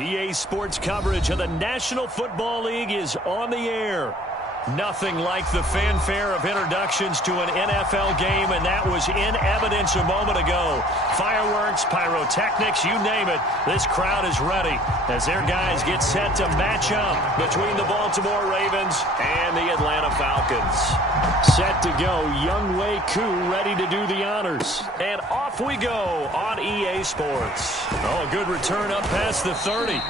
EA Sports coverage of the National Football League is on the air. Nothing like the fanfare of introductions to an NFL game, and that was in evidence a moment ago. Fireworks, pyrotechnics, you name it, this crowd is ready as their guys get set to match up between the Baltimore Ravens and the Atlanta Falcons. Set to go, Young Wei Koo ready to do the honors. And off we go on EA Sports. Oh, a good return up past the 30.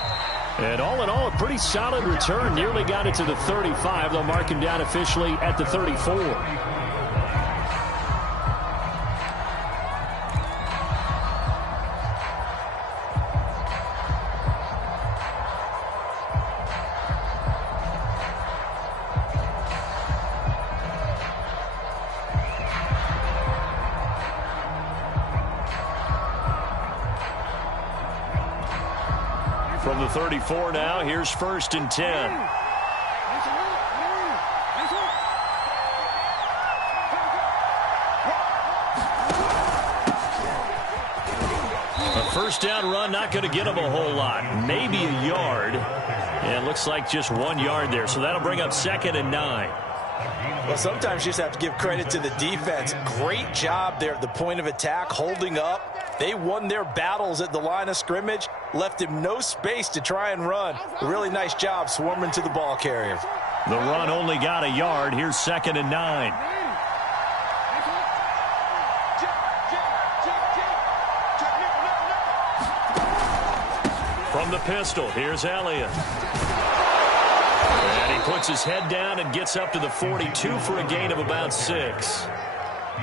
And all in all, a pretty solid return. Nearly got it to the 35. They'll mark him down officially at the 34. From the 34 now, here's 1st and 10. A first down run, not going to get him a whole lot. Maybe a yard. And it looks like just 1 yard there. So that'll bring up 2nd and 9. Well, sometimes you just have to give credit to the defense. Great job there at the point of attack, holding up. They won their battles at the line of scrimmage, left him no space to try and run. A really nice job swarming to the ball carrier. The run only got a yard. Here's 2nd and 9. From the pistol, here's Elliott. And he puts his head down and gets up to the 42 for a gain of about 6.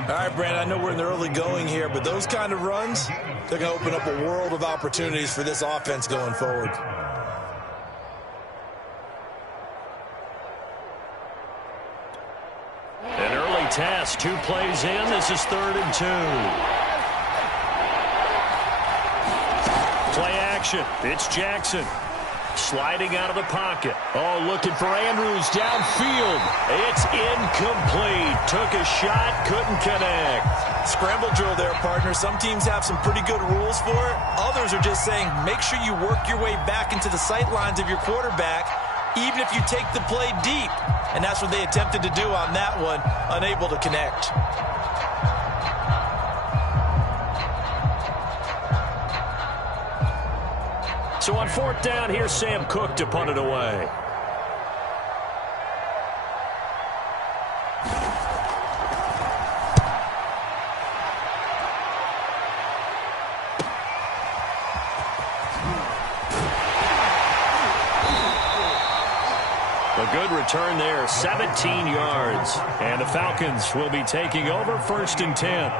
All right, Brandon, I know we're in the early going here, but those kind of runs, they're going to open up a world of opportunities for this offense going forward. An early test, 2 plays in. This is 3rd and 2. Play action. It's Jackson. Sliding out of the pocket. Oh, looking for Andrews downfield. It's incomplete. Took a shot, couldn't connect. Scramble drill there, partner. Some teams have some pretty good rules for it. Others are just saying, make sure you work your way back into the sight lines of your quarterback, even if you take the play deep. And that's what they attempted to do on that one, unable to connect. So on 4th down, here's Sam Cook to punt it away. A good return there, 17 yards. And the Falcons will be taking over 1st and 10.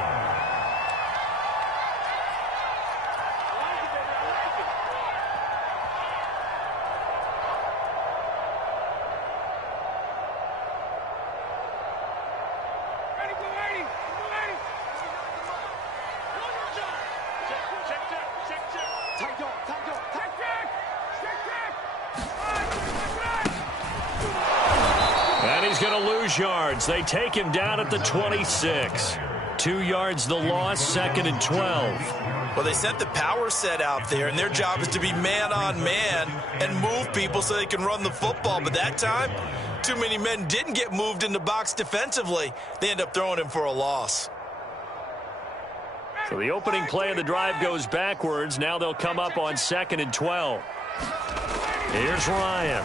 Yards. They take him down at the 26. 2 yards the loss, 2nd and 12. Well, they sent the power set out there, and their job is to be man-on-man and move people so they can run the football. But that time, too many men didn't get moved in the box defensively. They end up throwing him for a loss. So the opening play of the drive goes backwards. Now they'll come up on 2nd and 12. Here's Ryan.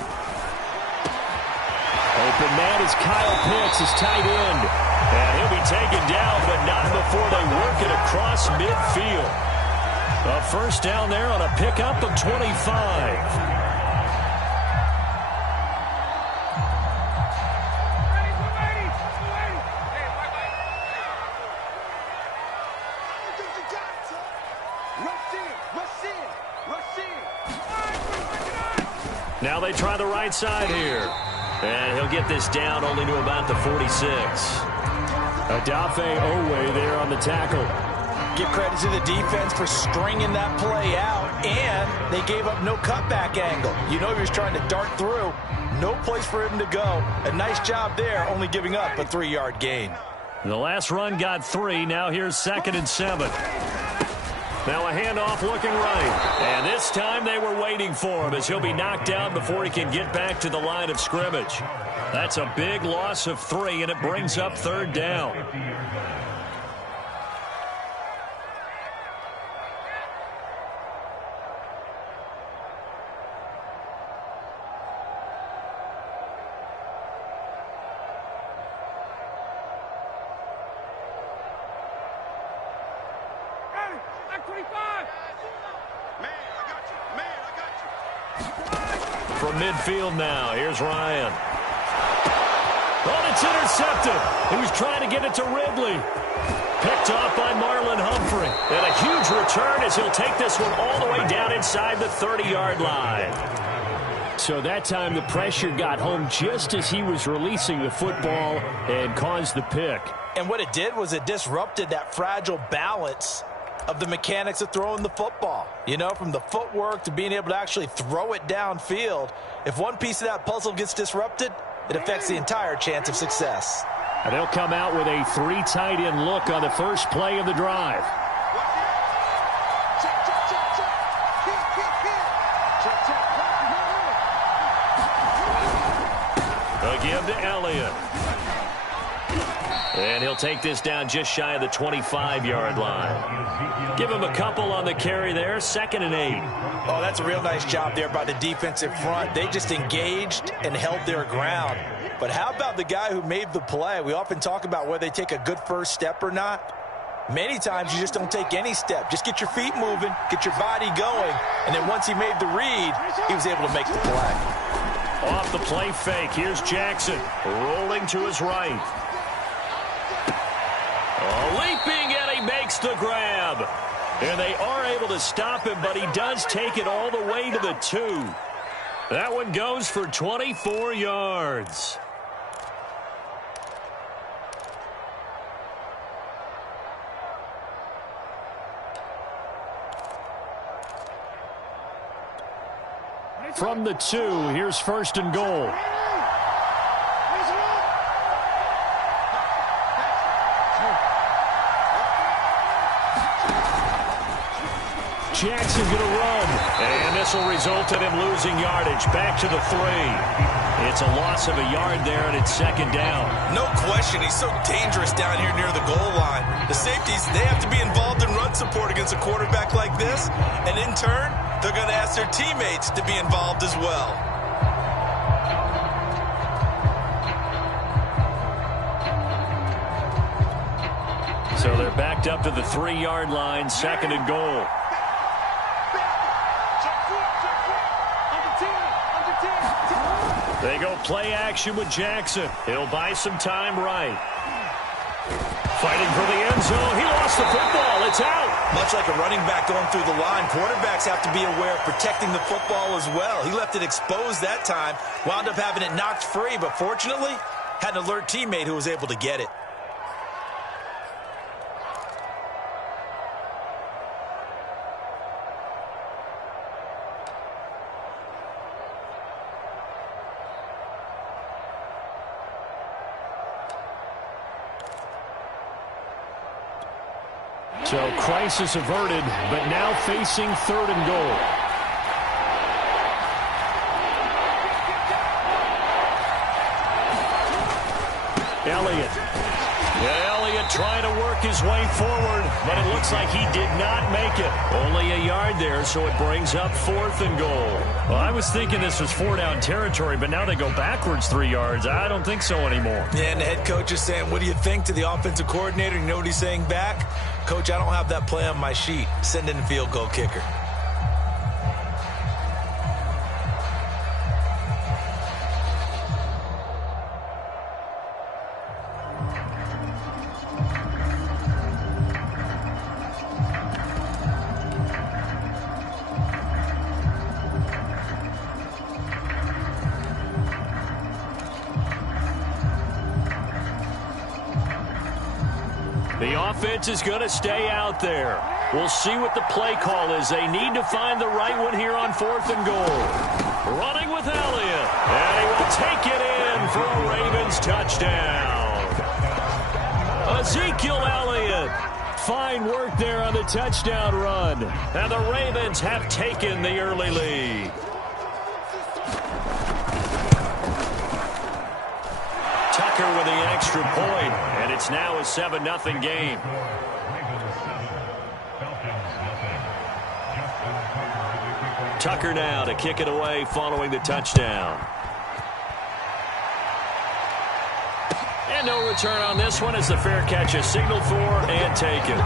Open man is Kyle Pitts, his tight end. And he'll be taken down, but not before they work it across midfield. A first down there on a pickup of 25. Now they try the right side here. And he'll get this down only to about the 46. Adafe Owe there on the tackle. Give credit to the defense for stringing that play out, and they gave up no cutback angle. You know he was trying to dart through. No place for him to go. A nice job there, only giving up a 3-yard gain. The last run got 3. Now here's 2nd and 7. Now a handoff looking right. And this time they were waiting for him as he'll be knocked down before he can get back to the line of scrimmage. That's a big loss of 3, and it brings up 3rd down. From midfield now, here's Ryan. Oh, it's intercepted. He was trying to get it to Ridley. Picked off by Marlon Humphrey. And a huge return as he'll take this one all the way down inside the 30-yard line. So that time the pressure got home just as he was releasing the football and caused the pick. And what it did was it disrupted that fragile balance of the mechanics of throwing the football. You know, from the footwork to being able to actually throw it downfield. If one piece of that puzzle gets disrupted, it affects the entire chance of success. And they'll come out with a 3 tight end look on the first play of the drive. A give to Elliott. And he'll take this down just shy of the 25-yard line. Give him a couple on the carry there, 2nd and 8. Oh, that's a real nice job there by the defensive front. They just engaged and held their ground. But how about the guy who made the play? We often talk about whether they take a good first step or not. Many times you just don't take any step. Just get your feet moving, get your body going, and then once he made the read, he was able to make the play. Off the play fake, here's Jackson, rolling to his right. Leaping, and he makes the grab. And they are able to stop him, but he does take it all the way to the 2. That one goes for 24 yards. From the 2, here's 1st and goal. Jackson going to run. And this will result in him losing yardage. Back to the 3. It's a loss of a yard there, and it's 2nd down. No question. He's so dangerous down here near the goal line. The safeties, they have to be involved in run support against a quarterback like this. And in turn, they're going to ask their teammates to be involved as well. So they're backed up to the 3-yard line, 2nd and goal. They go play action with Jackson. He'll buy some time right. Fighting for the end zone. He lost the football. It's out. Much like a running back going through the line, quarterbacks have to be aware of protecting the football as well. He left it exposed that time, wound up having it knocked free, but fortunately, had an alert teammate who was able to get it. So crisis averted, but now facing 3rd and goal. Elliott. Yeah, Elliott trying to work his way forward, but it looks like he did not make it. Only a yard there, so it brings up 4th and goal. Well, I was thinking this was 4-down territory, but now they go backwards 3 yards. I don't think so anymore. Yeah, and the head coach is saying, what do you think, to the offensive coordinator? You know what he's saying back? Coach, I don't have that play on my sheet. Send in the field goal kicker. The offense is going to stay out there. We'll see what the play call is. They need to find the right one here on 4th and goal. Running with Elliott. And he will take it in for a Ravens touchdown. Ezekiel Elliott Fine work there on the touchdown run. And the Ravens have taken the early lead. Tucker with the extra point, and it's now a 7-0 game. Tucker now to kick it away following the touchdown. And no return on this one as the fair catch is signaled for and taken.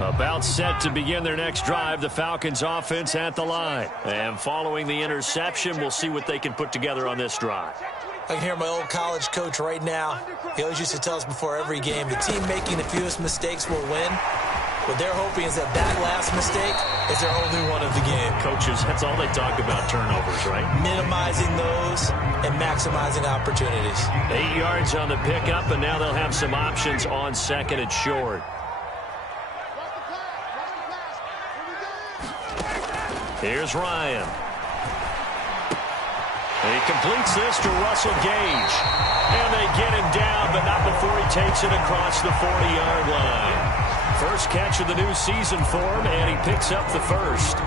About set to begin their next drive, the Falcons offense at the line. And following the interception, we'll see what they can put together on this drive. I can hear my old college coach right now. He always used to tell us before every game, the team making the fewest mistakes will win. What they're hoping is that last mistake is their only one of the game. Coaches, that's all they talk about, turnovers, right? Minimizing those and maximizing opportunities. 8 yards on the pickup, and now they'll have some options on second and short. Here's Ryan. He completes this to Russell Gage. And they get him down, but not before he takes it across the 40-yard line. First catch of the new season for him, and he picks up the first.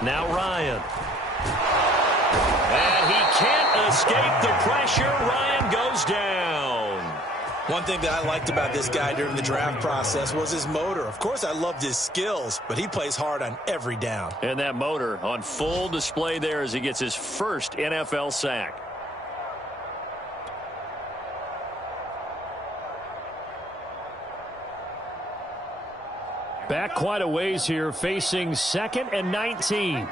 Now Ryan. And he can't escape the pressure. Ryan goes down. One thing that I liked about this guy during the draft process was his motor. Of course, I loved his skills, but he plays hard on every down. And that motor on full display there as he gets his first NFL sack. Back quite a ways here, facing 2nd and 19.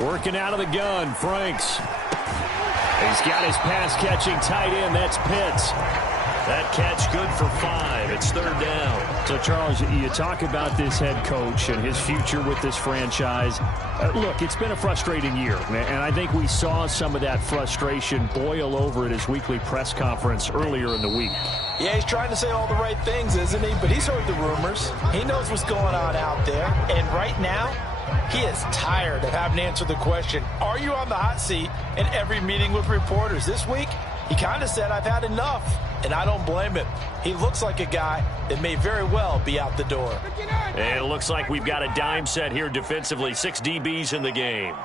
Working out of the gun, Franks. He's got his pass-catching tight end. That's Pitts. That catch good for 5. It's 3rd down. So, Charles, you talk about this head coach and his future with this franchise. Look, it's been a frustrating year, and I think we saw some of that frustration boil over at his weekly press conference earlier in the week. Yeah, he's trying to say all the right things, isn't he? But he's heard the rumors. He knows what's going on out there. And right now, he is tired of having to answer the question, are you on the hot seat, in every meeting with reporters. This week, he kind of said, I've had enough. And I don't blame him. He looks like a guy that may very well be out the door. And it looks like we've got a dime set here defensively. 6 DBs in the game.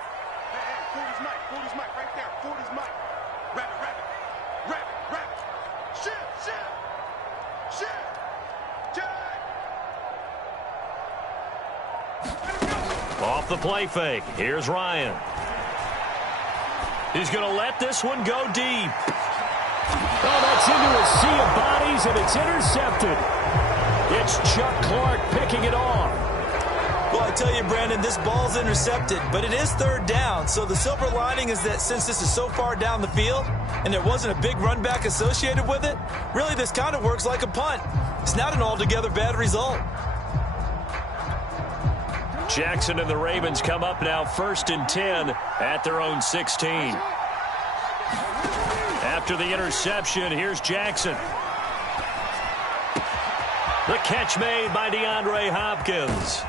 Off the play fake. Here's Ryan. He's going to let this one go deep. Oh, that's into a sea of bodies, and it's intercepted. It's Chuck Clark picking it off. Well, I tell you, Brandon, this ball's intercepted, but it is 3rd down. So the silver lining is that since this is so far down the field and there wasn't a big run back associated with it, really this kind of works like a punt. It's not an altogether bad result. Jackson and the Ravens come up now 1st and 10 at their own 16. After the interception, here's Jackson. The catch made by DeAndre Hopkins.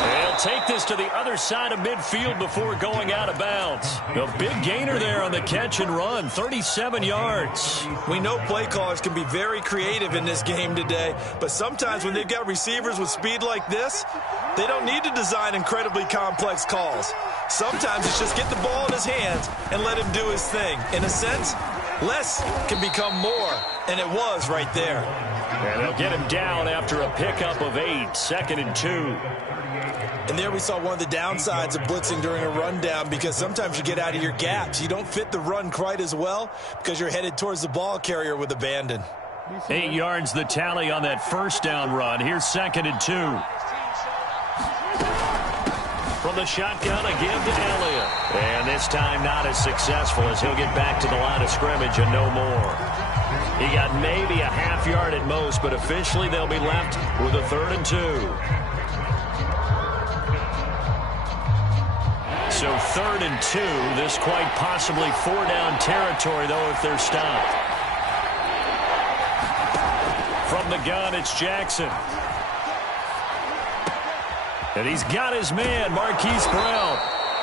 They'll take this to the other side of midfield before going out of bounds. A big gainer there on the catch and run, 37 yards. We know play callers can be very creative in this game today, but sometimes when they've got receivers with speed like this, they don't need to design incredibly complex calls. Sometimes it's just get the ball in his hands and let him do his thing. In a sense, less can become more, and it was right there. And they'll get him down after a pickup of 8, 2nd and 2. And there we saw one of the downsides of blitzing during a rundown, because sometimes you get out of your gaps. You don't fit the run quite as well because you're headed towards the ball carrier with abandon. 8 yards the tally on that 1st down run. Here's 2nd and 2. from the shotgun, a give to Elliott. And this time not as successful as he'll get back to the line of scrimmage and no more. He got maybe a half yard at most, but officially they'll be left with a 3rd and 2. So 3rd and 2, this quite possibly 4-down territory, though, if they're stopped. From the gun, it's Jackson. And he's got his man, Marquise Brown.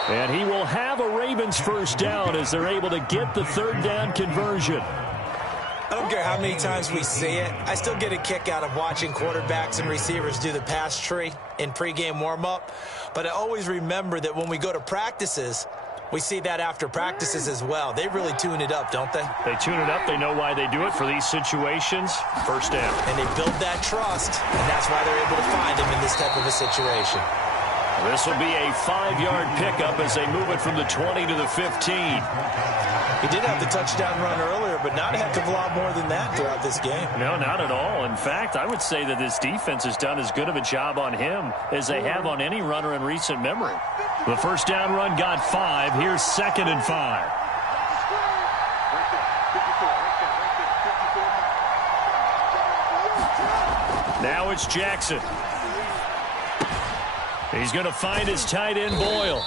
And he will have a Ravens first down as they're able to get the 3rd down conversion. I don't care how many times we see it. I still get a kick out of watching quarterbacks and receivers do the pass tree in pregame warm-up. But I always remember that when we go to practices, we see that after practices as well. They really tune it up, don't they? They tune it up. They know why they do it for these situations. First down. And they build that trust, and that's why they're able to find him in this type of a situation. This will be a 5-yard pickup as they move it from the 20 to the 15. He did have the touchdown run earlier, but not a heck of a lot more than that throughout this game. No, not at all. In fact, I would say that this defense has done as good of a job on him as they have on any runner in recent memory. The first down run got 5. Here's 2nd and 5. Now it's Jackson. He's going to find his tight end, Boyle.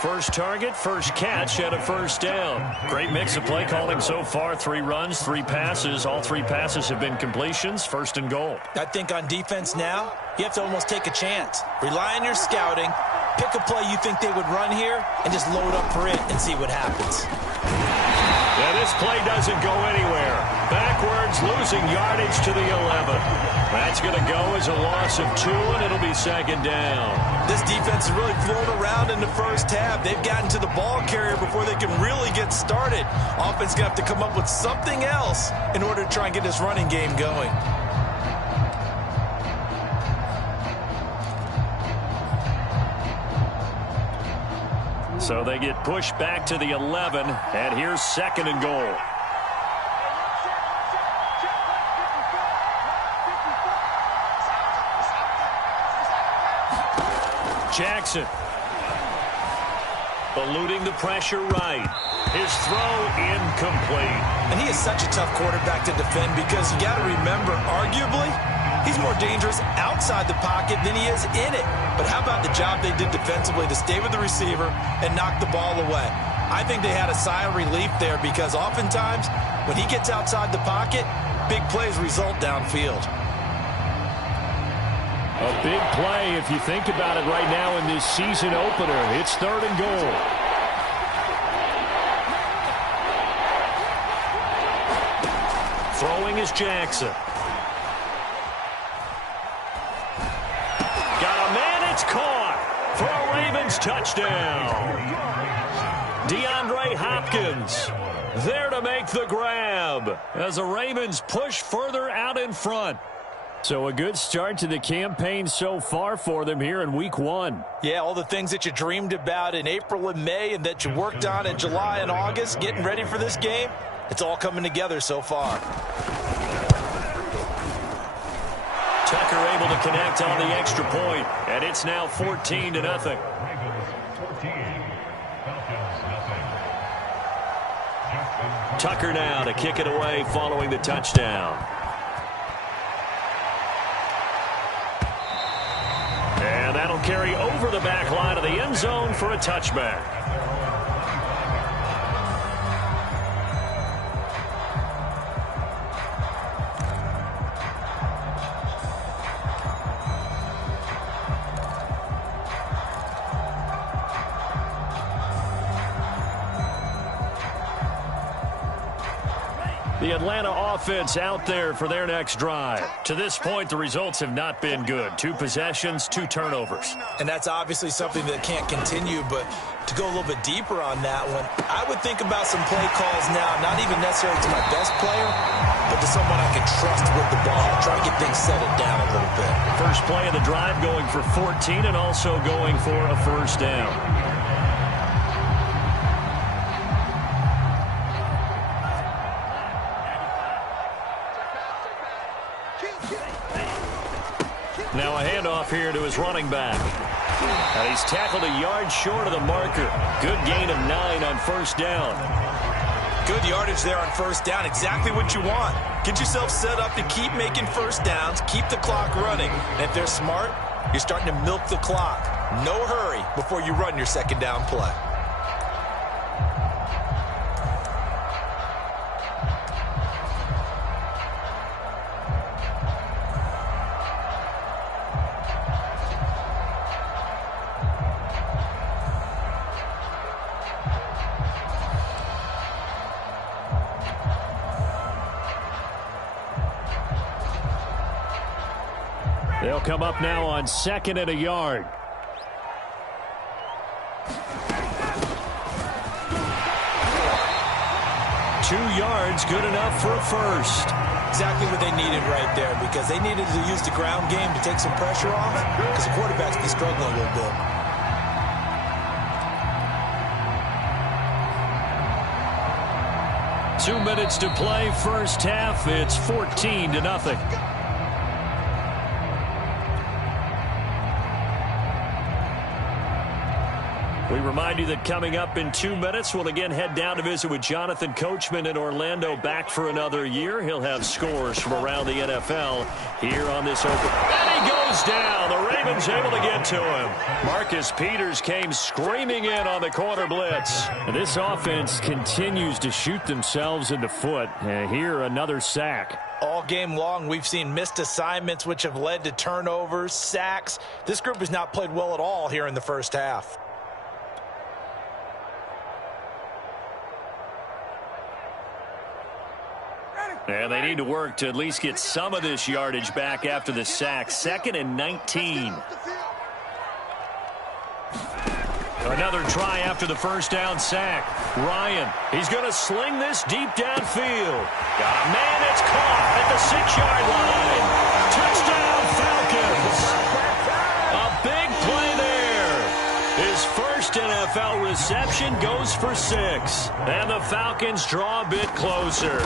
First target, first catch, and a first down. Great mix of play calling so far. 3 runs, 3 passes. All 3 passes have been completions. 1st and goal. I think on defense now, you have to almost take a chance. Rely on your scouting. Pick a play you think they would run here and just load up for it and see what happens. Yeah, this play doesn't go anywhere. Backwards, losing yardage to the 11. That's going to go as a loss of 2, and it'll be 2nd down. This defense is really flown around in the first half. They've gotten to the ball carrier before they can really get started. Offense going to have to come up with something else in order to try and get this running game going. So they get pushed back to the 11, and here's 2nd and goal. Jackson. Eluding the pressure right. His throw incomplete. And he is such a tough quarterback to defend because you got to remember, arguably, he's more dangerous outside the pocket than he is in it. But how about the job they did defensively to stay with the receiver and knock the ball away? I think they had a sigh of relief there because oftentimes when he gets outside the pocket, big plays result downfield. A big play if you think about it right now in this season opener. It's 3rd and goal. Throwing is Jackson. Got a man, it's caught for a Ravens touchdown. DeAndre Hopkins there to make the grab as the Ravens push further out in front. So a good start to the campaign so far for them here in week 1. Yeah, all the things that you dreamed about in April and May and that you worked on in July and August, getting ready for this game, it's all coming together so far. Tucker able to connect on the extra point, and it's now 14-0. Tucker now to kick it away following the touchdown. And that'll carry over the back line of the end zone for a touchback. The Atlanta offense out there for their next drive. To this point, the results have not been good. 2 possessions, 2 turnovers. And that's obviously something that can't continue, but to go a little bit deeper on that one, I would think about some play calls now, not even necessarily to my best player, but to someone I can trust with the ball. Try to get things settled down a little bit. First play of the drive going for 14 and also going for a first down. Now a handoff here to his running back. And he's tackled a yard short of the marker. Good gain of 9 on first down. Good yardage there on first down. Exactly what you want. Get yourself set up to keep making first downs, keep the clock running. And if they're smart, you're starting to milk the clock. No hurry before you run your second down play. They'll come up now on 2nd and a yard. Two yards, good enough for a first. Exactly what they needed right there, because they needed to use the ground game to take some pressure off, because the quarterback's been struggling a little bit. Two minutes to play, first half. It's 14-0. We remind you that coming up in 2 minutes, we'll again head down to visit with Jonathan Coachman in Orlando, back for another year. He'll have scores from around the NFL here on this open. And he goes down. The Ravens able to get to him. Marcus Peters came screaming in on the corner blitz. And this offense continues to shoot themselves in the foot. Here, another sack. All game long, we've seen missed assignments, which have led to turnovers, sacks. This group has not played well at all here in the first half. And they need to work to at least get some of this yardage back after the sack. 2nd and 19. Another try after the first down sack. Ryan, he's going to sling this deep downfield. Got a man, it's caught at the 6-yard line. Touchdown, Falcons. A big play there. His first NFL reception goes for 6. And the Falcons draw a bit closer.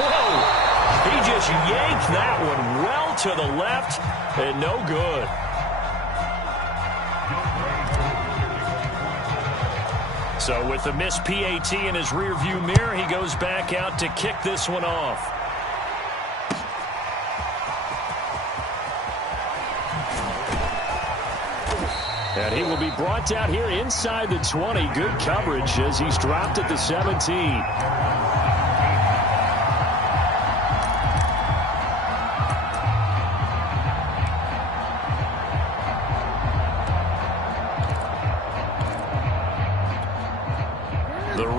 Whoa! He just yanked that one well to the left, and no good. So with the missed PAT in his rearview mirror, he goes back out to kick this one off. And he will be brought down here inside the 20. Good coverage as he's dropped at the 17.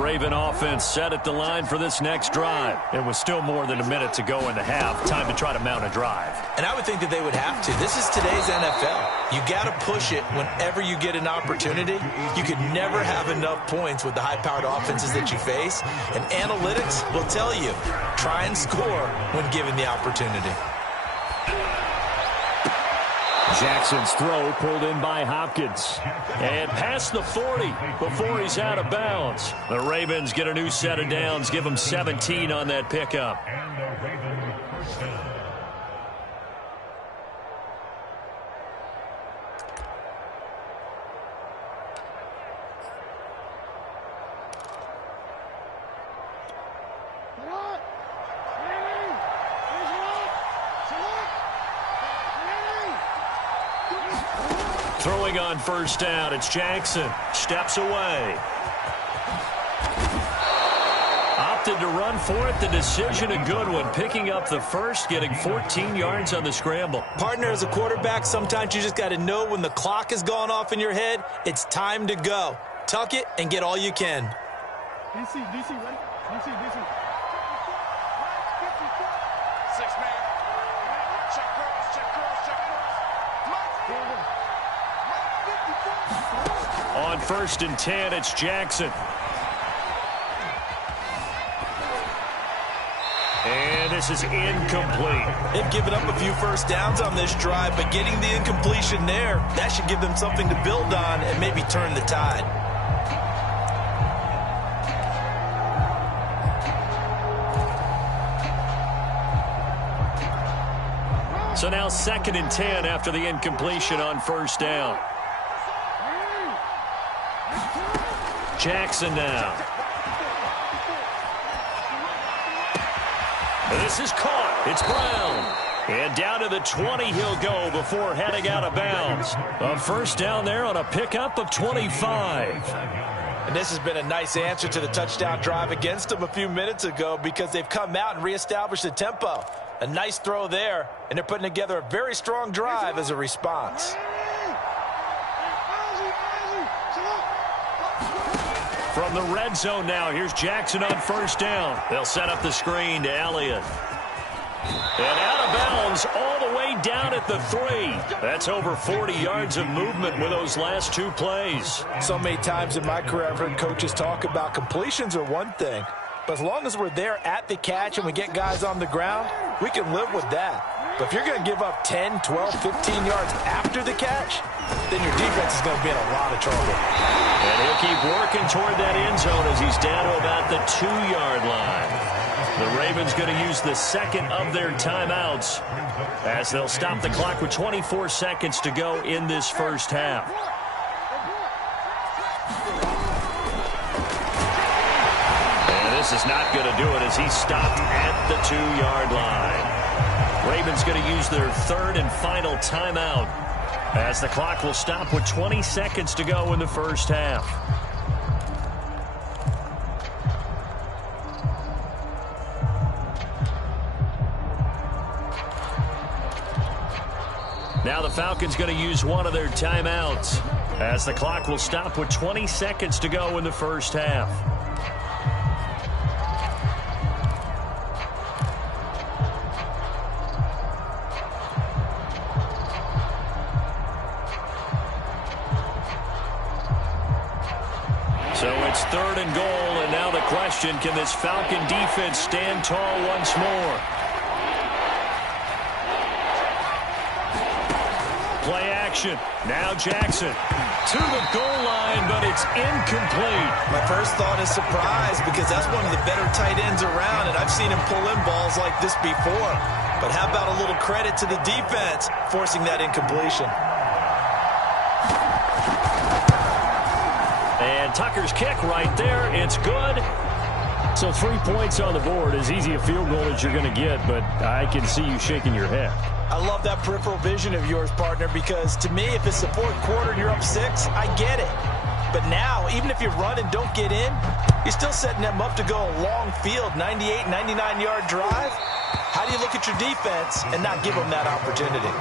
Raven offense set at the line for this next drive. It was still more than a minute to go in the half. Time to try to mount a drive. And I would think that they would have to. This is today's NFL. You got to push it whenever you get an opportunity. You could never have enough points with the high-powered offenses that you face. And analytics will tell you, try and score when given the opportunity. Jackson's throw pulled in by Hopkins. And past the 40 before he's out of bounds. The Ravens get a new set of downs, give them 17 on that pickup. Throwing on first down, it's Jackson. Steps away. Opted to run for it. The decision, a good one. Picking up the first, getting 14 yards on the scramble. Partner, as a quarterback, sometimes you just got to know when the clock has gone off in your head, it's time to go. Tuck it and get all you can. DC, ready? DC. 6-man. Check cross. On 1st and 10, it's Jackson. And this is incomplete. They've given up a few first downs on this drive, but getting the incompletion there, that should give them something to build on and maybe turn the tide. So now 2nd and 10 after the incompletion on first down. Jackson now. This is caught. It's Brown. And down to the 20 he'll go before heading out of bounds. A first down there on a pickup of 25. And this has been a nice answer to the touchdown drive against them a few minutes ago because they've come out and reestablished the tempo. A nice throw there, and they're putting together a very strong drive as a response. From the red zone now, here's Jackson on first down. They'll set up the screen to Elliott. And out of bounds all the way down at the 3. That's over 40 yards of movement with those last 2 plays. So many times in my career, I've heard coaches talk about completions are one thing. But as long as we're there at the catch and we get guys on the ground, we can live with that. But if you're going to give up 10, 12, 15 yards after the catch, then your defense is going to be in a lot of trouble. And he'll keep working toward that end zone as he's down to about the 2-yard line. The Ravens going to use the 2nd of their timeouts as they'll stop the clock with 24 seconds to go in this first half. And this is not going to do it as he's stopped at the 2-yard line. Ravens going to use their 3rd and final timeout as the clock will stop with 20 seconds to go in the first half. Now the Falcons going to use one of their timeouts as the clock will stop with 20 seconds to go in the first half. So it's 3rd and goal, and now the question, can this Falcon defense stand tall once more? Play action. Now Jackson to the goal line, but it's incomplete. My first thought is surprise because that's one of the better tight ends around, and I've seen him pull in balls like this before. But how about a little credit to the defense forcing that incompletion? And Tucker's kick right there. It's good. So 3 points on the board, as easy a field goal as you're going to get, but I can see you shaking your head. I love that peripheral vision of yours, partner, because to me, if it's the 4th quarter and you're up 6, I get it. But now, even if you run and don't get in, you're still setting them up to go a long field, 98, 99-yard drive. How do you look at your defense and not give them that opportunity?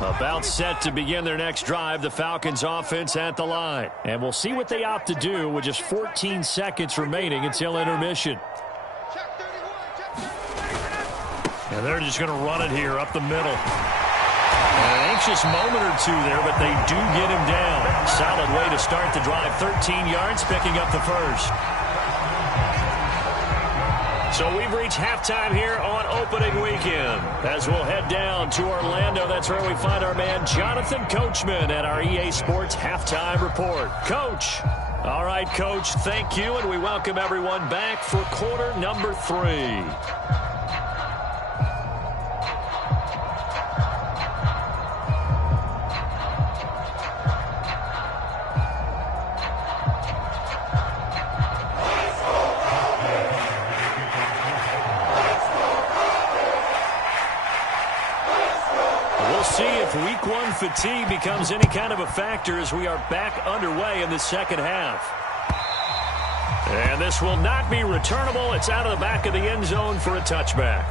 About set to begin their next drive, the Falcons offense at the line. And we'll see what they opt to do with just 14 seconds remaining until intermission. And they're just going to run it here up the middle. And an anxious moment or two there, but they do get him down. Solid way to start the drive. 13 yards, picking up the first. So we've reached halftime here on opening weekend. As we'll head down to Orlando, that's where we find our man Jonathan Coachman at our EA Sports Halftime Report. Coach. All right, Coach, thank you, and we welcome everyone back for quarter number 3. Week 1 fatigue becomes any kind of a factor as we are back underway in the second half. And this will not be returnable. It's out of the back of the end zone for a touchback.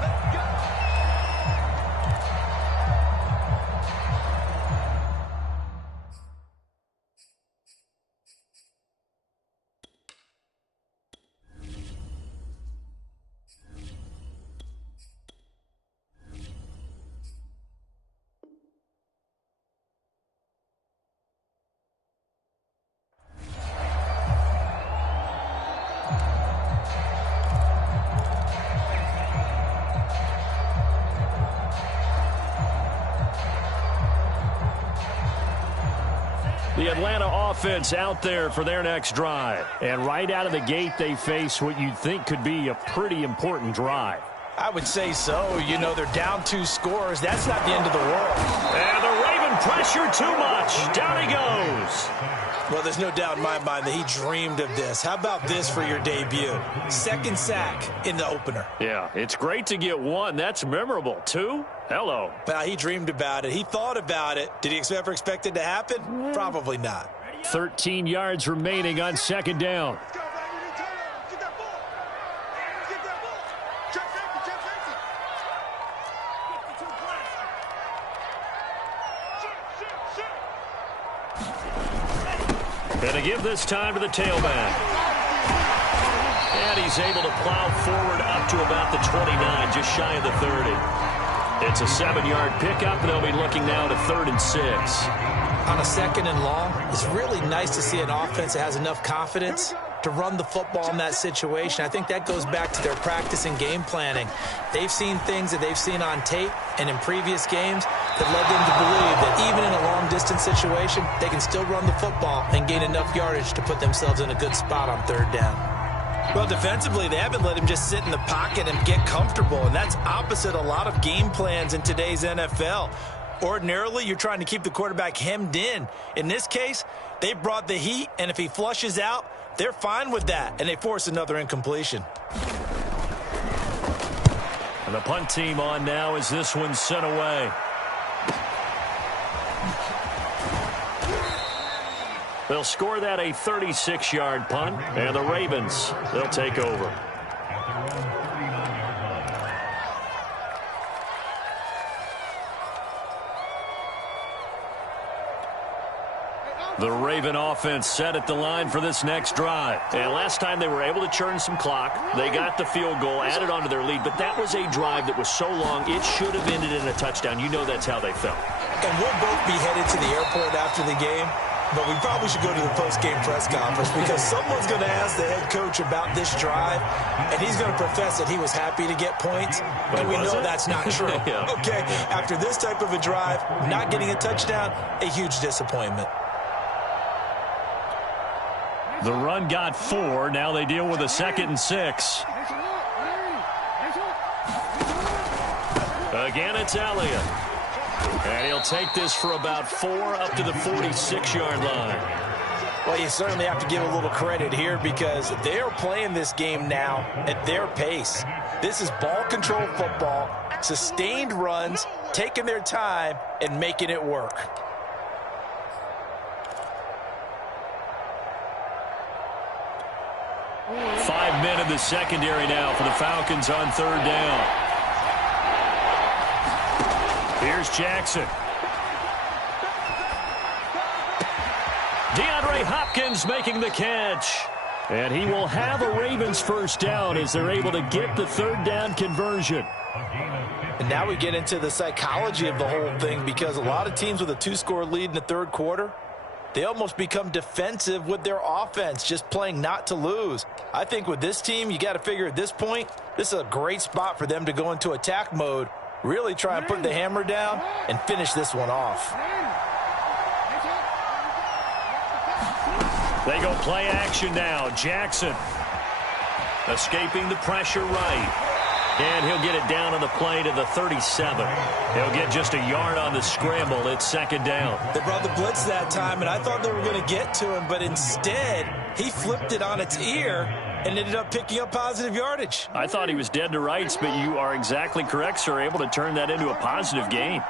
the Atlanta offense out there for their next drive. And right out of the gate, they face what you'd think could be a pretty important drive. I would say so. You know, they're down 2 scores. That's not the end of the world. And the Raven pressure too much. Down he goes. Well, there's no doubt in my mind that he dreamed of this. How about this for your debut? 2nd sack in the opener. Yeah, it's great to get 1. That's memorable. 2? Hello. Well, he dreamed about it. He thought about it. Did he ever expect it to happen? Probably not. 13 yards remaining on 2nd down. Going to give this time to the tailback. And he's able to plow forward up to about the 29, just shy of the 30. It's a 7-yard pickup, and they'll be looking now to 3rd and 6. On a 2nd and long, it's really nice to see an offense that has enough confidence to run the football in that situation. I think that goes back to their practice and game planning. They've seen things that they've seen on tape and in previous games that led them to believe that even in a long-distance situation, they can still run the football and gain enough yardage to put themselves in a good spot on 3rd down. Well, defensively, they haven't let him just sit in the pocket and get comfortable, and that's opposite a lot of game plans in today's NFL. Ordinarily, you're trying to keep the quarterback hemmed in. In this case, they brought the heat, and if he flushes out, they're fine with that, and they force another incompletion. And the punt team on now as this one's sent away. They'll score that a 36-yard punt, and the Ravens, they'll take over. The Raven offense set at the line for this next drive. And last time they were able to churn some clock. They got the field goal, added onto their lead. But that was a drive that was so long, it should have ended in a touchdown. You know that's how they felt. And we'll both be headed to the airport after the game. But we probably should go to the post-game press conference because someone's going to ask the head coach about this drive, and he's going to profess that he was happy to get points, and we know that's not true. Yeah. Okay, after this type of a drive, not getting a touchdown, a huge disappointment. The run got 4. Now they deal with a 2nd and 6. Again, it's Elliott. And he'll take this for about 4 up to the 46-yard line. Well, you certainly have to give a little credit here because they're playing this game now at their pace. This is ball control football, sustained runs, taking their time, and making it work. Five men in the secondary now for the Falcons on 3rd down. Here's Jackson. DeAndre Hopkins making the catch. And he will have a Ravens 1st down as they're able to get the 3rd down conversion. And now we get into the psychology of the whole thing because a lot of teams with a 2-score lead in the 3rd quarter, they almost become defensive with their offense, just playing not to lose. I think with this team, you got to figure at this point, this is a great spot for them to go into attack mode, really try and put the hammer down and finish this one off. They go play action now. Jackson Escaping the pressure right. And he'll get it down on the play to the 37. He'll get just a yard on the scramble. It's 2nd down. They brought the blitz that time, and I thought they were going to get to him, but instead he flipped it on its ear and ended up picking up positive yardage. I thought he was dead to rights, but you are exactly correct, sir. Able to turn that into a positive gain.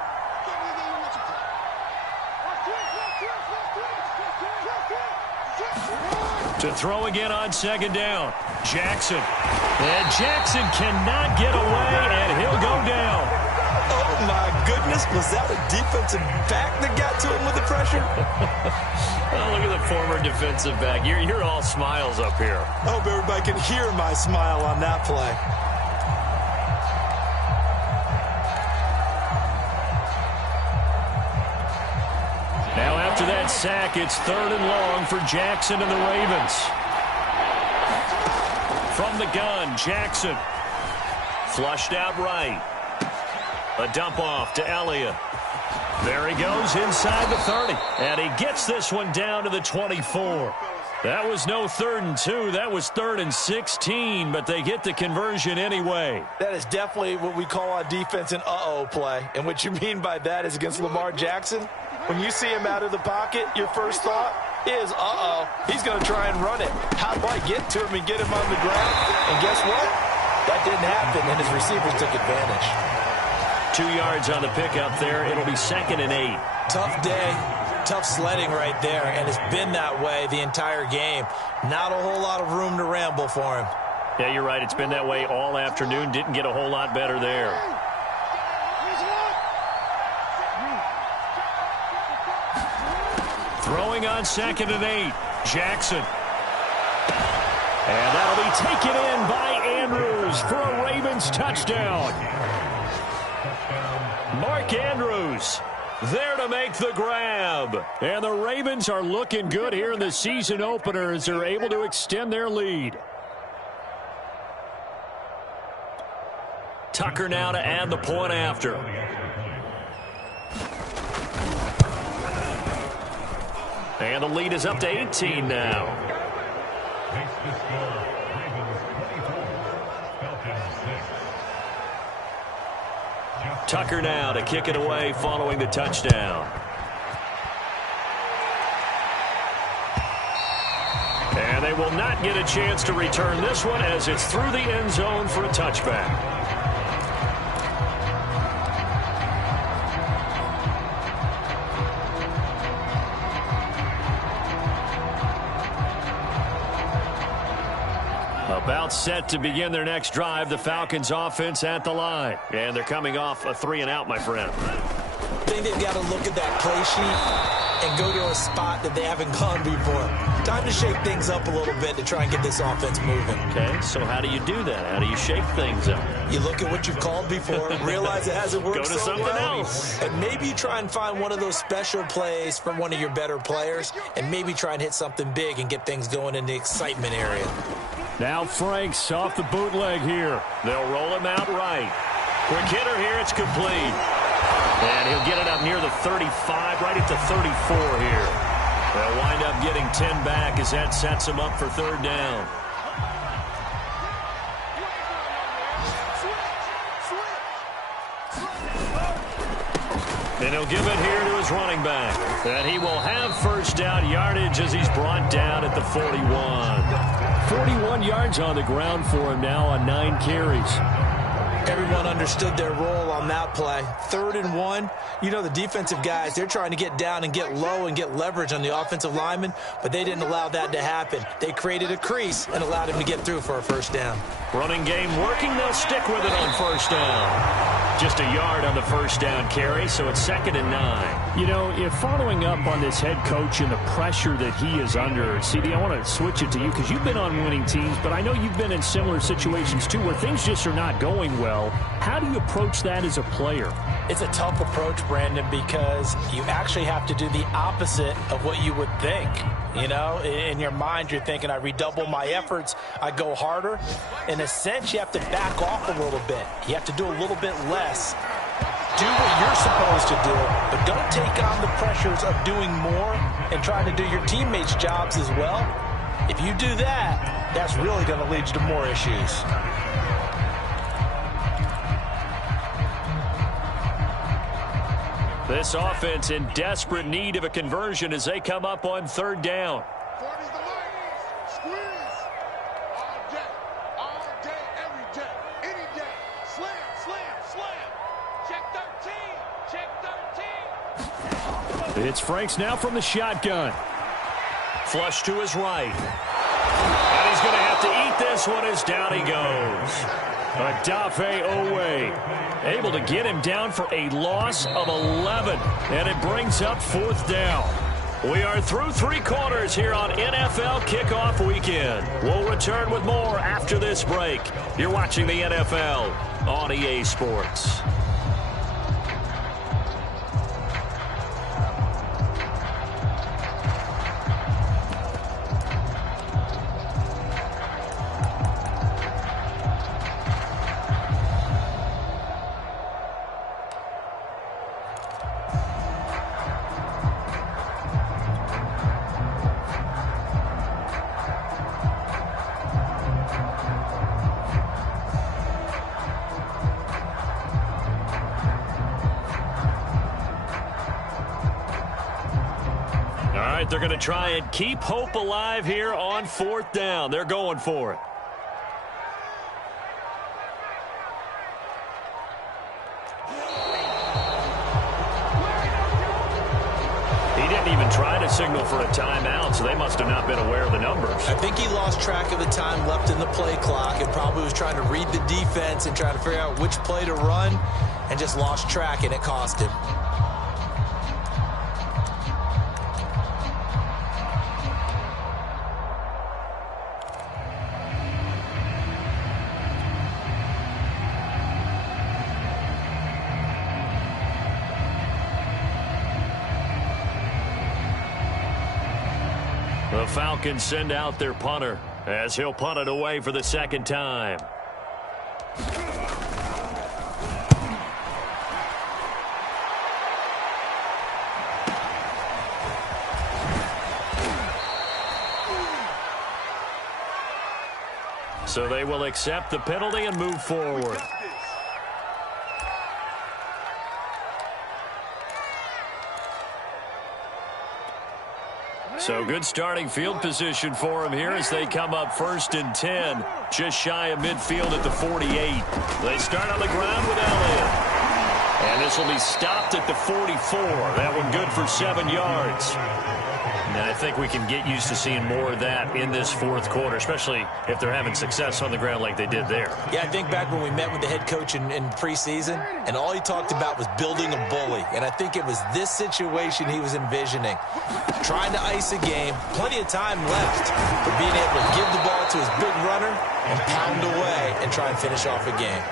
To throw again on 2nd down. Jackson. And Jackson cannot get away, and he'll go down. Oh, my goodness. Was that a defensive back that got to him with the pressure? Oh, look at the former defensive back. You're all smiles up here. I hope everybody can hear my smile on that play. Now after that sack, it's 3rd and long for Jackson and the Ravens. From the gun, Jackson. Flushed out right. A dump off to Elliott. There he goes inside the 30. And he gets this one down to the 24. That was no 3rd and 2. That was 3rd and 16, but they get the conversion anyway. That is definitely what we call on defense an uh-oh play. And what you mean by that is against Lamar Jackson, when you see him out of the pocket, your first thought is, uh-oh, he's going to try and run it. How do I get to him and get him on the ground? And guess what? That didn't happen, and his receivers took advantage. 2 yards on the pickup there. It'll be 2nd and 8. Tough day. Tough sledding right there, and it's been that way the entire game. Not a whole lot of room to ramble for him. Yeah, you're right. It's been that way all afternoon. Didn't get a whole lot better there. Throwing on 2nd and 8. Jackson. And that'll be taken in by Andrews for a Ravens touchdown. Mark Andrews there to make the grab. And the Ravens are looking good here in the season opener as they're able to extend their lead. Tucker now to add the point after. And the lead is up to 18 now. Tucker now to kick it away following the touchdown. And they will not get a chance to return this one as it's through the end zone for a touchback. About set to begin their next drive, the Falcons offense at the line. And they're coming off a 3-and-out, my friend. I think they've got to look at that play sheet and go to a spot that they haven't gone before. Time to shake things up a little bit to try and get this offense moving. Okay, so how do you do that? How do you shake things up? You look at what you've called before, realize it hasn't worked go to so something well, else. and maybe you try and find one of those special plays from one of your better players, and maybe try and hit something big and get things going in the excitement area. Now Franks off the bootleg here. They'll roll him out right. Quick hitter here, it's complete. And he'll get it up near the 35, right at the 34 here. They'll wind up getting 10 back as that sets him up for 3rd down. And he'll give it here to his running back. And he will have 1st down yardage as he's brought down at the 41. 41 yards on the ground for him now on 9 carries. Everyone understood their role on that play. 3rd and 1. You know, the defensive guys, they're trying to get down and get low and get leverage on the offensive lineman, but they didn't allow that to happen. They created a crease and allowed him to get through for a 1st down. Running game working. They'll stick with it on 1st down. Just a yard on the 1st down carry, so it's 2nd and 9. You know, if following up on this head coach and the pressure that he is under, CD, I want to switch it to you because you've been on winning teams, but I know you've been in similar situations too where things just are not going well. How do you approach that as a player? It's a tough approach, Brandon, because you actually have to do the opposite of what you would think. You know, in your mind, you're thinking, I redouble my efforts, I go harder. In a sense, you have to back off a little bit. You have to do a little bit less. Do what you're supposed to do, but don't take on the pressures of doing more and trying to do your teammates' jobs as well. If you do that, that's really going to lead you to more issues. This offense in desperate need of a conversion as they come up on 3rd down. Squeeze. All day, every day, any day. Slam. Check 13. It's Franks now from the shotgun. Flush to his right. And he's going to have to eat this one as down he goes. Adafe Owe able to get him down for a loss of 11. And it brings up 4th down. We are through 3 quarters here on NFL Kickoff Weekend. We'll return with more after this break. You're watching the NFL on EA Sports. it. They're going to try and keep hope alive here on 4th down. They're going for it. He didn't even try to signal for a timeout, so they must have not been aware of the numbers. I think he lost track of the time left in the play clock and probably was trying to read the defense and trying to figure out which play to run and just lost track, and it cost him. The Falcons send out their punter as he'll punt it away for the 2nd time. So they will accept the penalty and move forward. So good starting field position for him here as they come up 1st and 10, just shy of midfield at the 48. They start on the ground with Elliott. And this will be stopped at the 44. That one good for 7 yards. And I think we can get used to seeing more of that in this 4th quarter, especially if they're having success on the ground like they did there. Yeah, I think back when we met with the head coach in preseason, and all he talked about was building a bully. And I think it was this situation he was envisioning. Trying to ice a game, plenty of time left for being able to give the ball to his big runner and pound away and try and finish off a game.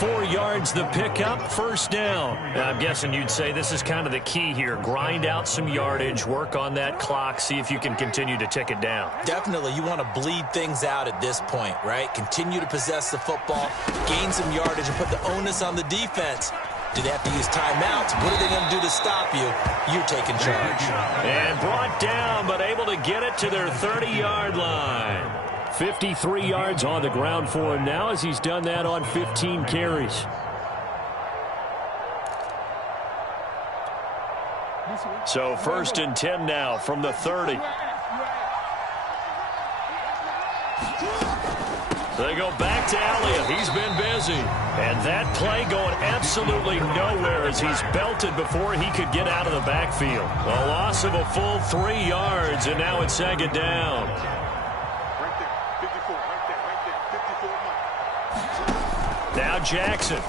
4 yards the pickup, 1st down. I'm guessing you'd say this is kind of the key here. Grind out some yardage, work on that clock, see if you can continue to tick it down. Definitely, you want to bleed things out at this point, right? Continue to possess the football, gain some yardage, and put the onus on the defense. Do they have to use timeouts? What are they going to do to stop you? You're taking charge. And brought down, but able to get it to their 30-yard line. 53 yards on the ground for him now as he's done that on 15 carries. So 1st and 10 now from the 30. They go back to Elliott. He's been busy. And that play going absolutely nowhere as he's belted before he could get out of the backfield. A loss of a full 3 yards, and now it's 2nd down. Now Jackson.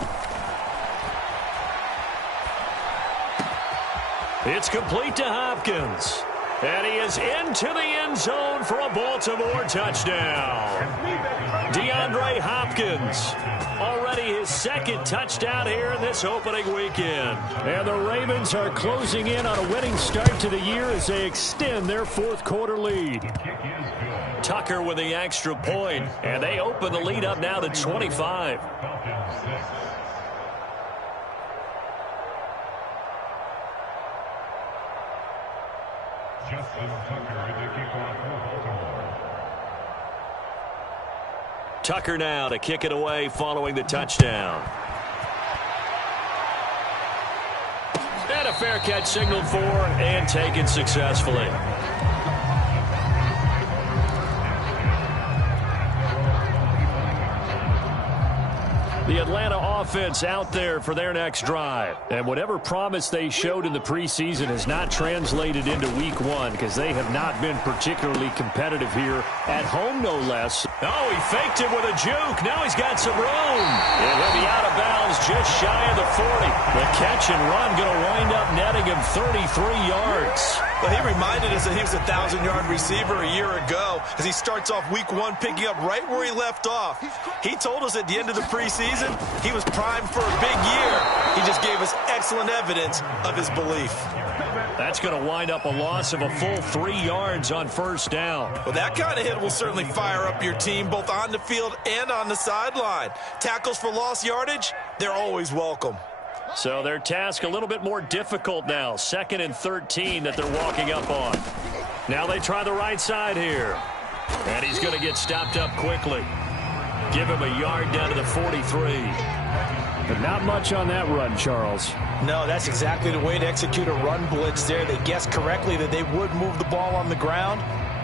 It's complete to Hopkins. And he is into the end zone for a Baltimore touchdown. DeAndre Hopkins. Already his 2nd touchdown here in this opening weekend. And the Ravens are closing in on a winning start to the year as they extend their 4th quarter lead. Tucker with the extra point, and they open the lead up now to 25. Tucker now to kick it away following the touchdown. And a fair catch signaled for and taken successfully. The Atlanta offense out there for their next drive. And whatever promise they showed in the preseason has not translated into week 1 because they have not been particularly competitive here at home, no less. Oh, he faked it with a juke. Now he's got some room. And he'll be out of bounds just shy of the 40. The catch and run going to wind up netting him 33 yards. Well, he reminded us that he was a 1,000-yard receiver a year ago as he starts off week 1 picking up right where he left off. He told us at the end of the preseason he was primed for a big year. He just gave us excellent evidence of his belief. That's going to wind up a loss of a full 3 yards on 1st down. Well, that kind of hit will certainly fire up your team both on the field and on the sideline. Tackles for lost yardage, they're always welcome. So their task a little bit more difficult now. 2nd and 13 that they're walking up on. Now they try the right side here. And he's going to get stopped up quickly. Give him a yard down to the 43. But not much on that run, Charles. No, that's exactly the way to execute a run blitz there. They guessed correctly that they would move the ball on the ground,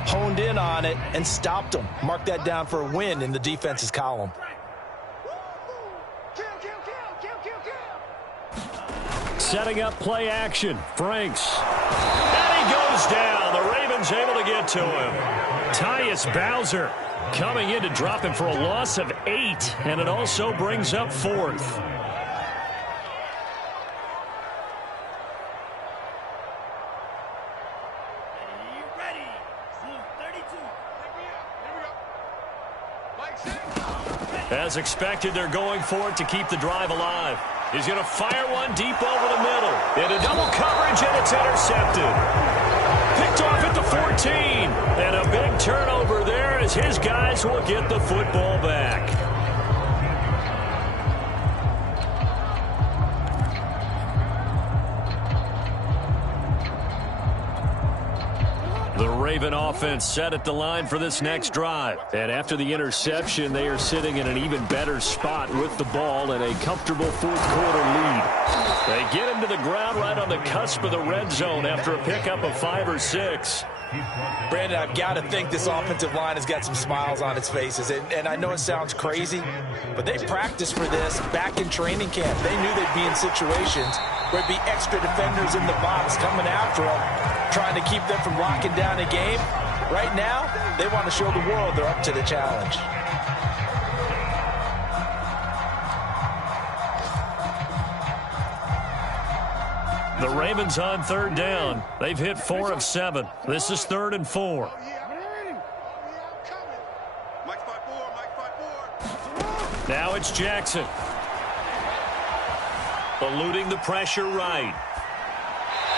honed in on it, and stopped them. Mark that down for a win in the defense's column. Setting up play action. Franks. And he goes down. The Ravens able to get to him. Tyus Bowser coming in to drop him for a loss of 8. And it also brings up 4th. As expected, they're going for it to keep the drive alive. He's going to fire one deep over the middle. Into double coverage, and it's intercepted. Picked off at the 14. And a big turnover there as his guys will get the football back. The Raven offense set at the line for this next drive. And after the interception, they are sitting in an even better spot with the ball and a comfortable fourth-quarter lead. They get him to the ground right on the cusp of the red zone after a pickup of 5 or 6. Brandon, I've got to think this offensive line has got some smiles on its faces. And I know it sounds crazy, but they practiced for this back in training camp. They knew they'd be in situations where there'd be extra defenders in the box coming after them, trying to keep them from locking down a game. Right now, they want to show the world they're up to the challenge. The Ravens on 3rd down. They've hit 4 of 7. This is 3rd and 4. Now it's Jackson. Eluding the pressure right.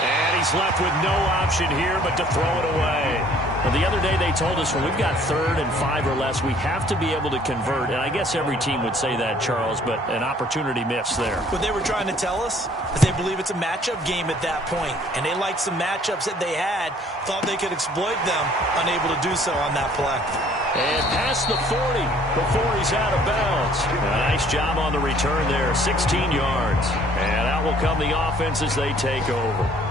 And he's left with no option here but to throw it away. Well, the other day they told us when we've got 3rd and 5 or less, we have to be able to convert. And I guess every team would say that, Charles, but an opportunity missed there. What they were trying to tell us is they believe it's a matchup game at that point. And they liked some matchups that they had, thought they could exploit them, unable to do so on that play. And past the 40 before he's out of bounds. A nice job on the return there, 16 yards. And out will come the offense as they take over.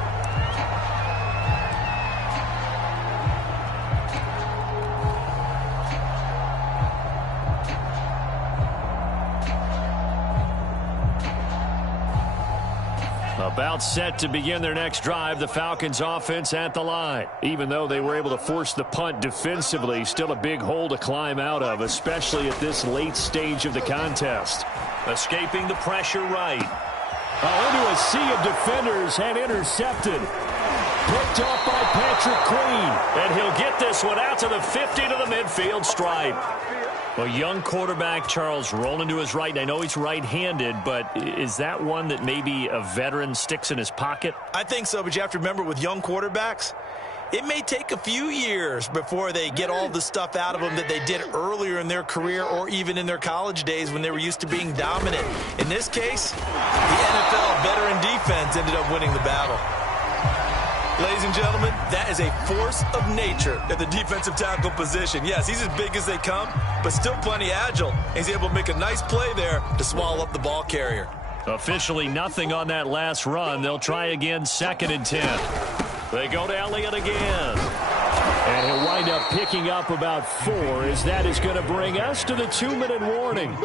About set to begin their next drive, the Falcons offense at the line. Even though they were able to force the punt defensively, still a big hole to climb out of, especially at this late stage of the contest. Escaping the pressure right. Into a sea of defenders and intercepted. Picked off by Patrick Queen. And he'll get this one out to the 50 to the midfield stripe. A young quarterback, Charles, rolling to his right. I know he's right-handed, but is that one that maybe a veteran sticks in his pocket? I think so, but you have to remember with young quarterbacks, it may take a few years before they get all the stuff out of them that they did earlier in their career or even in their college days when they were used to being dominant. In this case, the NFL veteran defense ended up winning the battle. Ladies and gentlemen, that is a force of nature at the defensive tackle position. Yes, he's as big as they come, but still plenty agile. He's able to make a nice play there to swallow up the ball carrier. Officially nothing on that last run. They'll try again, 2nd and 10. They go to Elliott again. And he'll wind up picking up about 4 as that is going to bring us to the 2-minute warning.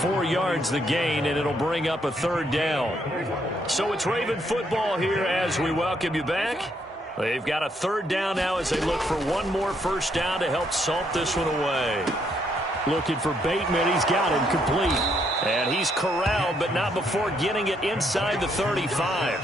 4 yards the gain, and it'll bring up a 3rd down. So it's Raven football here as we welcome you back. They've got a 3rd down now as they look for one more first down to help salt this one away. Looking for Bateman. He's got him complete. And he's corralled, but not before getting it inside the 35.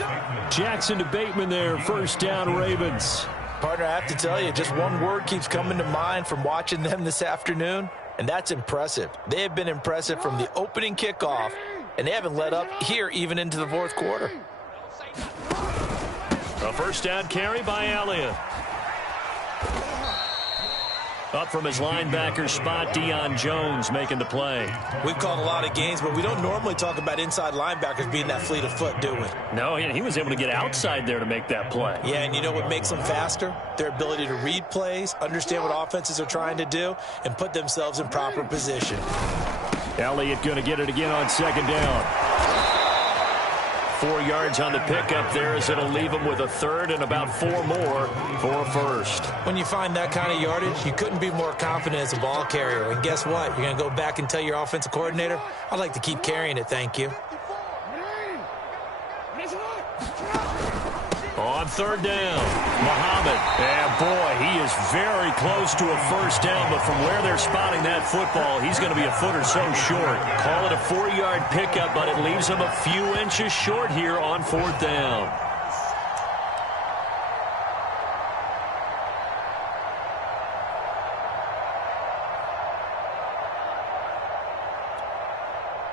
Jackson to Bateman there. First down, Ravens. Partner, I have to tell you, just one word keeps coming to mind from watching them this afternoon, and that's impressive. They have been impressive from the opening kickoff, and they haven't let up here even into the 4th quarter. A first down carry by Elliott. Up from his linebacker spot, Deion Jones making the play. We've called a lot of games, but we don't normally talk about inside linebackers being that fleet of foot, do we? No, he was able to get outside there to make that play. Yeah, and you know what makes them faster? Their ability to read plays, understand what offenses are trying to do, and put themselves in proper position. Elliott going to get it again on second down. 4 yards on the pickup there as it'll leave him with a third and about 4 more for a first. When you find that kind of yardage, you couldn't be more confident as a ball carrier. And guess what? You're going to go back and tell your offensive coordinator, I'd like to keep carrying it, thank you. On third down, Muhammad. And boy, he is very close to a first down, but from where they're spotting that football, he's going to be a foot or so short. Call it a 4-yard pickup, but it leaves him a few inches short here on fourth down.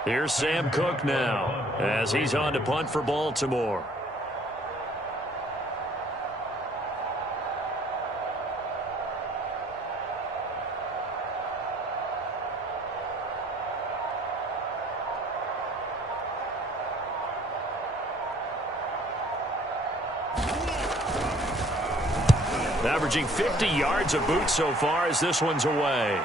Here's Sam Cook now as he's on to punt for Baltimore. Averaging 50 yards a boot so far as this one's away.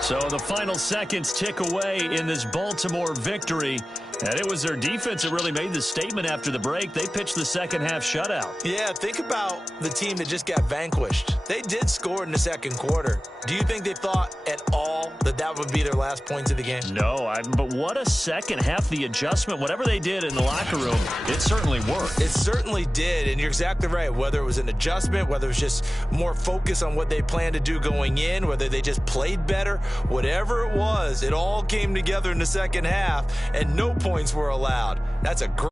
So the final seconds tick away in this Baltimore victory. And it was their defense that really made the statement after the break. They pitched the second half shutout. Yeah, think about the team that just got vanquished. They did score in the second quarter. Do you think they thought at all that that would be their last points of the game? No, but what a second half. The adjustment, whatever they did in the locker room, it certainly worked. It certainly did, and you're exactly right. Whether it was an adjustment, whether it was just more focus on what they planned to do going in, whether they just played better, whatever it was, it all came together in the second half, and no points were allowed. That's a great